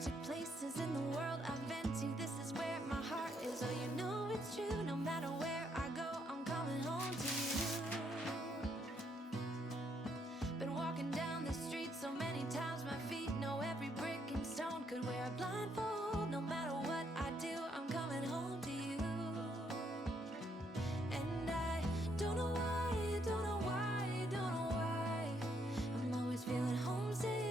magic places in the world I've been to, this is where my heart is. Oh, you know it's true, no matter where I go, I'm coming home to you. Been walking down the street so many times, my feet know every brick and stone. Could wear a blindfold, no matter what I do, I'm coming home to you. And I don't know why, don't know why, don't know why, I'm always feeling homesick.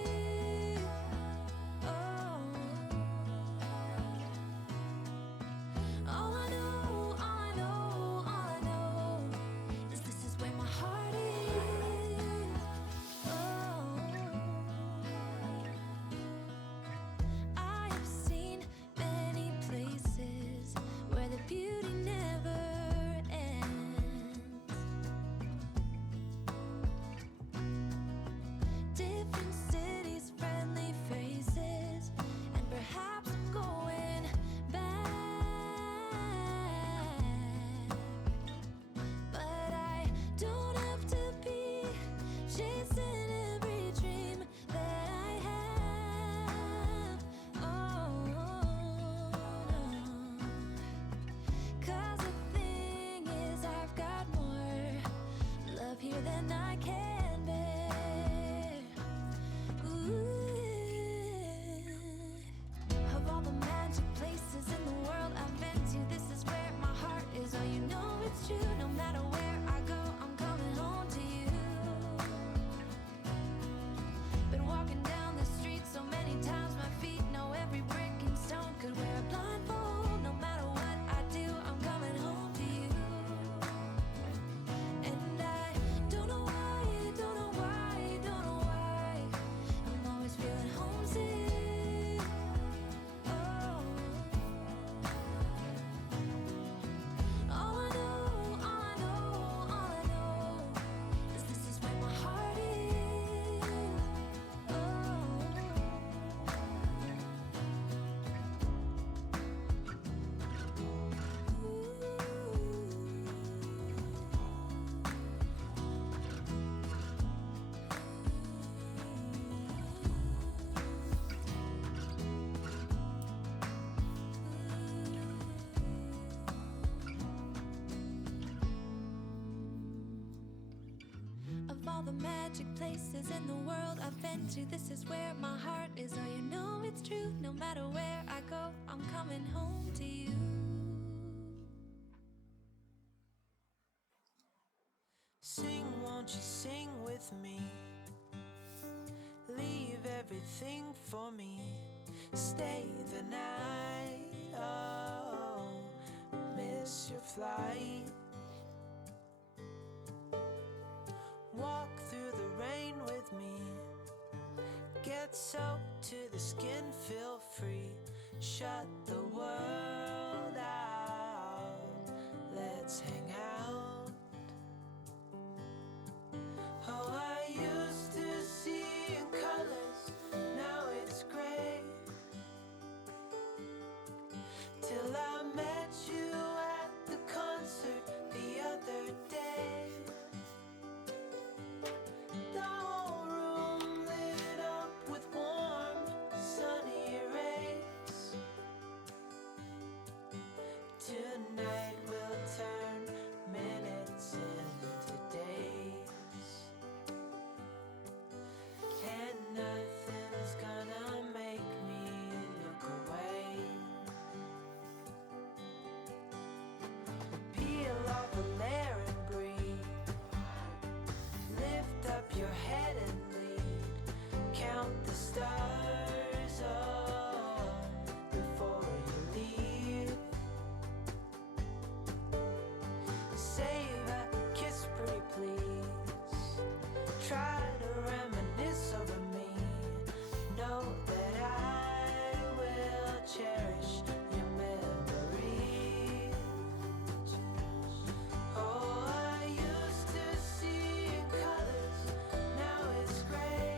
Places in the world I've been to, this is where my heart is. Oh, you know it's true, no matter where I go, I'm coming home to you. Sing, won't you sing with me? Leave everything for me. Stay the night, oh, miss your flight. Walk through the rain with me. Get soaked to the skin, feel free. Shut the world out. Let's hang out. Oh, I used to see in colors, now it's gray. Till I met you at the concert the other day. Tonight we'll turn minutes into days, and nothing's gonna make me look away. Peel off a layer and breathe. Lift up your head and lead. Count the stars, oh, before you leave. Save a kiss, pretty please. Try to reminisce over me. Know that I will cherish your memory. Oh, I used to see in colors, now it's gray.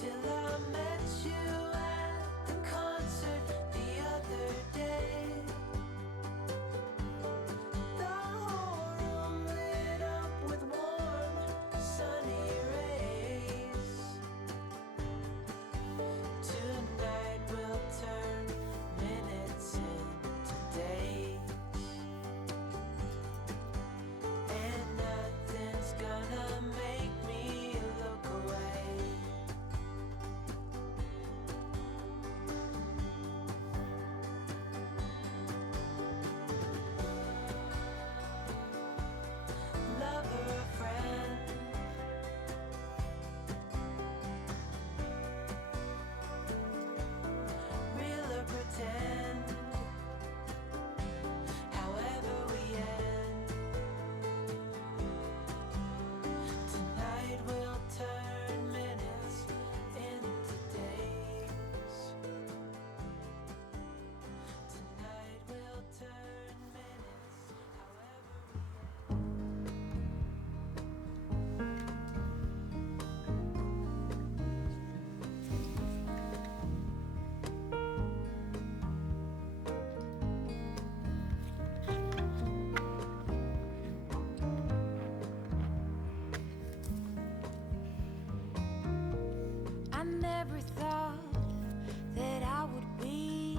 Till I met you at the concert the other day. The whole room lit up with warmth. never thought that I would be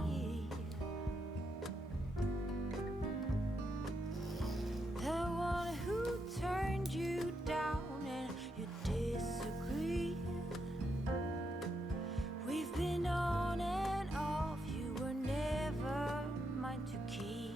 the one who turned you down and you disagree. We've been on and off, you were never mine to keep.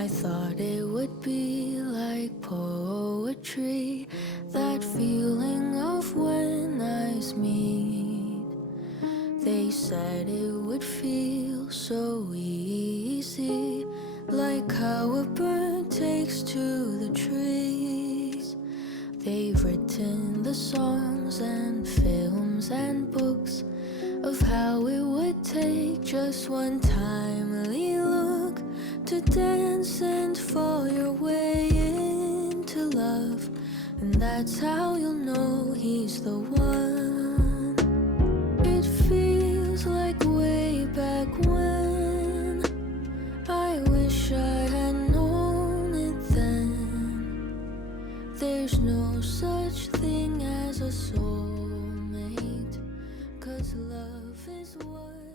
I thought it would be like poetry, that feeling of when eyes meet. They said it would feel so easy, like how a bird takes to the trees. They've written the songs and films and books of how it would take just one timely look to dance and fall your way into love. And that's how you'll know he's the one. It feels like way back when. I wish I had known it then. There's no such thing as a soulmate, 'cause love is what